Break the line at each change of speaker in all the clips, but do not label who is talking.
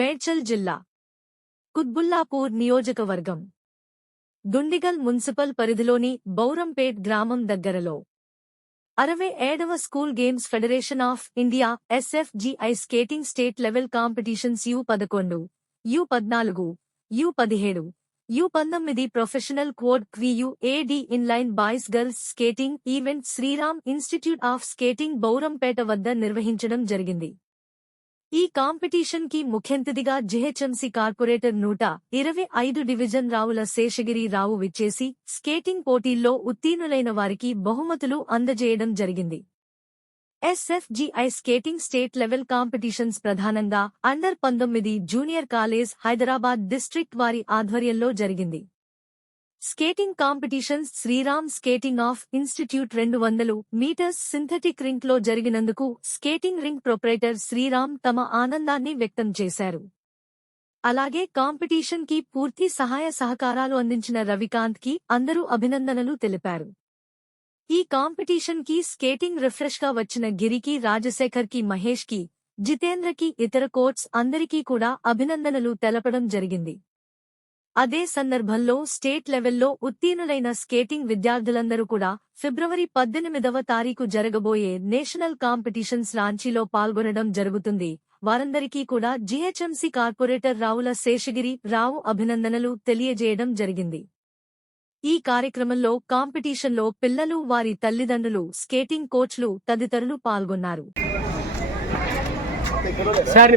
మేడ్చల్ జిల్లా కుత్బుల్లాపూర్ నియోజకవర్గం దుండిగల్ మున్సిపల్ పరిధిలోని బౌరంపేట్ గ్రామం దగ్గరలో. అరవై ఏడవ school games federation of India SGFI skating state level competitions U పదకొండు యు పద్నాలుగు యు పదిహేడు యు పంతొమ్మిది professional code Q U A D inline boys girls skating event Shriram institute of skating Bowrampet వద్ద నిర్వహించడం జరిగింది. ఈ కాంపిటీషన్కి ముఖ్యంతిథిగా జిహెచ్ఎంసీ కార్పొరేటర్ నూట ఇరవై ఐదు డివిజన్ రావుల శేషగిరి రావు విచ్చేసి స్కేటింగ్ పోటీల్లో ఉత్తీర్ణులైన వారికి బహుమతులు అందజేయడం జరిగింది. SFGI skating state level competitions ప్రధానంగా అండర్ పంతొమ్మిది జూనియర్ కాలేజ్ హైదరాబాద్ డిస్ట్రిక్ట్ వారి ఆధ్వర్యంలో జరిగింది. Skating competitions Sriram skating of institute రెండు వందలు మీటర్స్ సింథటిక్ రింక్లో జరిగినందుకు స్కేటింగ్ రింక్ ప్రొపరేటర్ శ్రీరామ్ తమ ఆనందాన్ని వ్యక్తం చేశారు. అలాగే కాంపిటీషన్కి పూర్తి సహాయ సహకారాలు అందించిన రవికాంత్కి అందరూ అభినందనలు తెలిపారు. ఈ కాంపిటీషన్కి స్కేటింగ్ రిఫ్రెష్గా వచ్చిన గిరికి రాజశేఖర్కి మహేష్కి జితేంద్ర కి ఇతర కోచ్ అందరికీ కూడా అభినందనలు తెలపడం జరిగింది. అదే సందర్భంలో స్టేట్ లెవెల్లో ఉత్తీర్ణులైన స్కేటింగ్ విద్యార్థులందరూ కూడా ఫిబ్రవరి పద్దెనిమిదవ తారీఖు జరగబోయే నేషనల్ కాంపిటీషన్స్ రాంచీలో పాల్గొనడం జరుగుతుంది. వారందరికీ కూడా జీహెచ్ఎంసీ కార్పొరేటర్ రావుల శేషగిరి రావు అభినందనలు తెలియజేయడం జరిగింది. ఈ కార్యక్రమంలో కాంపిటీషన్లో పిల్లలు వారి తల్లిదండ్రులు స్కేటింగ్ కోచ్లు తదితరులు పాల్గొన్నారు.
సరే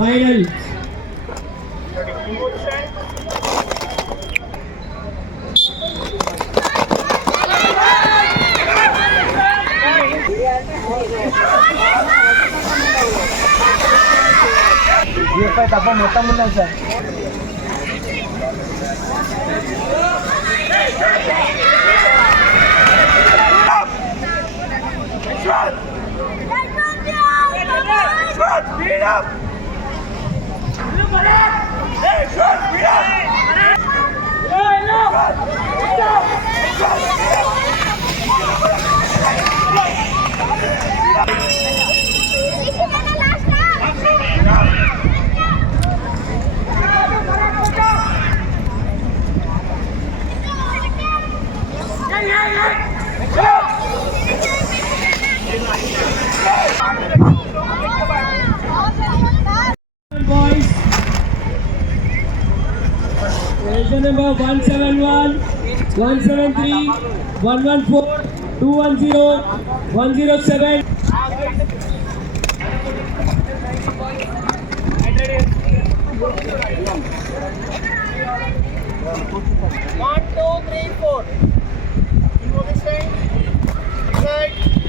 final.
Dia pai tá bom, estamos
na zona. Shut up! Shut up! Sir boys.
one seven one, one seven three, one one four, two one zero, one zero seven. One, two, three, four. Information. Right.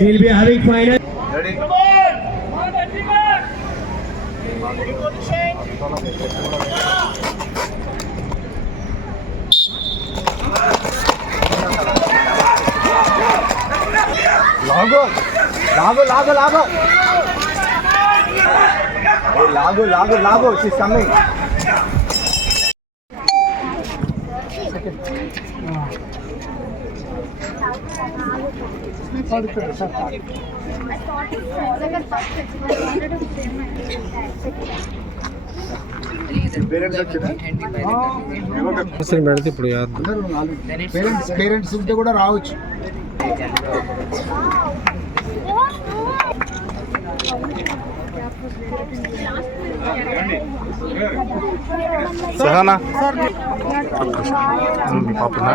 He'll be having final. Ready?
Come on! Come
on, लागो लागो लागो लागो लागो लागो लागो she's coming
పెడితే ఇప్పుడు
parents parents ఉంటే కూడా రావచ్చు.
Sahana పాపనా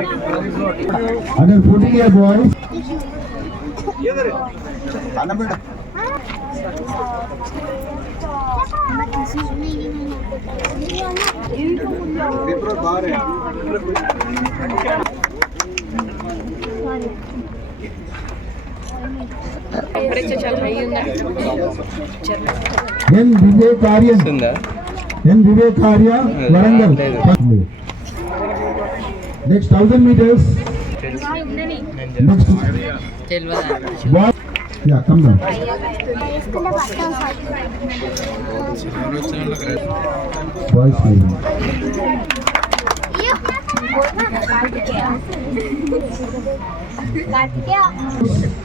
Under 14 year boys.
అన్నం పెట్టు. ఇప్పుడు బాగా
ఎన్ వివేకార్య ఎన్ వివేకార్య Warangal next thousand meters next yeah come down boys Let's go.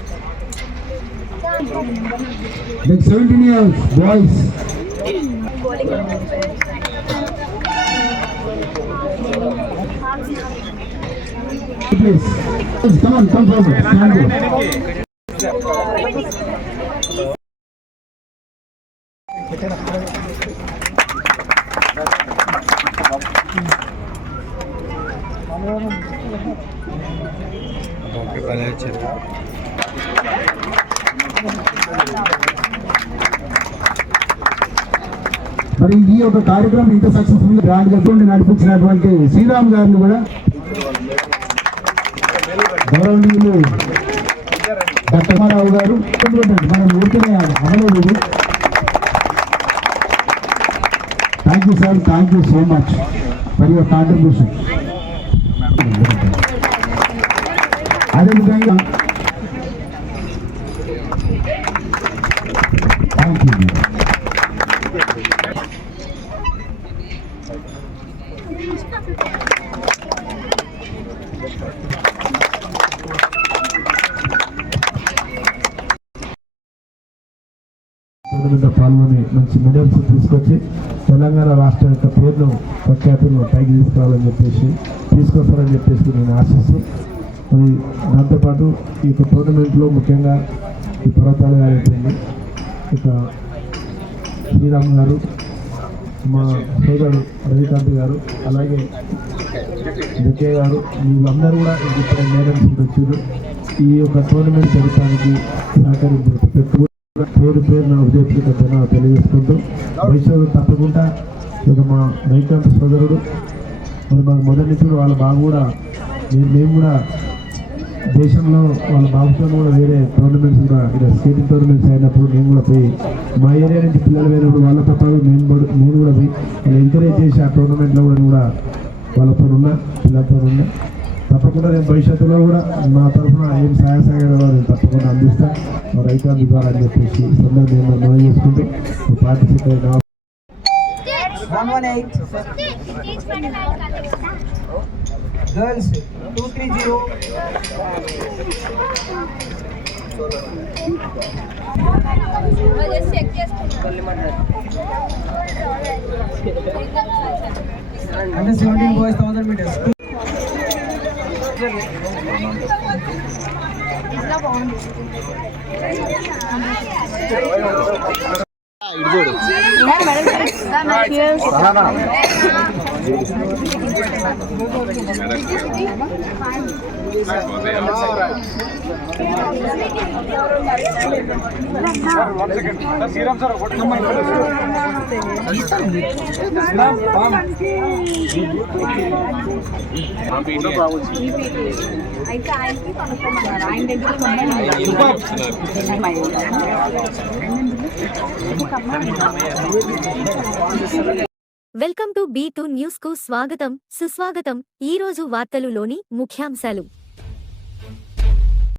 Next 17 years, boys. Please. Please, Come on, come forward. Stand here. మరి ఈ యొక్క కార్యక్రమం ఇంత సక్సెస్ఫుల్ గ్రాండ్ చెప్పండి నడిపించినటువంటి శ్రీరామ్ గారిని కూడా గౌరవనీయులు దత్తమారావు గారు మనం ఊరికనే అమలేదు thank you sir thank you so much for your contribution అదేవిధంగా థ్యాంక్ యూ టోర్నమెంట్లో పాల్గొని మంచి మెడల్స్ తీసుకొచ్చి తెలంగాణ రాష్ట్రం యొక్క పేరును ప్రఖ్యాతులను పైకి తీసుకురావాలని చెప్పేసి తీసుకొస్తారని చెప్పేసి నేను ఆశిస్తూ మరి దాంతోపాటు ఈ యొక్క టోర్నమెంట్లో ముఖ్యంగా ఈ పర్వతాలు అయిపోయింది ఇక శ్రీరామ్ గారు మా సోదరుడు రవికాంత్ గారు అలాగే విజయ్ గారు వీళ్ళందరూ కూడా ఇక్కడ మేడమ్స్ వచ్చారు. ఈ యొక్క టోర్నమెంట్ జరగడానికి సహకరించారు పేరు పేరు నా ఉద్యోగ తెలియజేసుకుంటూ భవిష్యత్తు తప్పకుండా ఇక మా రవికాంత్ సోదరుడు మరి మాకు మొదటి నుంచి వాళ్ళ బాబు కూడా మేము కూడా దేశంలో వాళ్ళ బాబుతో కూడా వేరే టోర్నమెంట్స్ కూడా ఇలా స్కేటింగ్ టోర్నమెంట్స్ అయినప్పుడు మేము కూడా పోయి మా ఏరియా నుంచి పిల్లలు వేరేప్పుడు వాళ్ళ తప్ప మేము కూడా నేను కూడా పోయి వాళ్ళు ఎంకరేజ్ చేసి ఆ టోర్నమెంట్లో కూడా కూడా వాళ్ళతో ఉన్నా పిల్లలతో ఉన్నా తప్పకుండా నేను భవిష్యత్తులో కూడా నా తరఫున ఏం సహాయ సహకారాలు నేను తప్పకుండా అందిస్తా మా ద్వారా అని చెప్పేసి సందర్భం నేను మనం చేసుకుంటూ participate
Girls, two three zero. Under seventeen boys, thousand meters.
Sahana
అయితే ఆయనకి కనుక్కోమన్నారు ఆయన దగ్గర
వెల్కమ్ టు బీ టూ న్యూస్కు స్వాగతం సుస్వాగతం. ఈ రోజు వార్తలులోని ముఖ్యాంశాలు.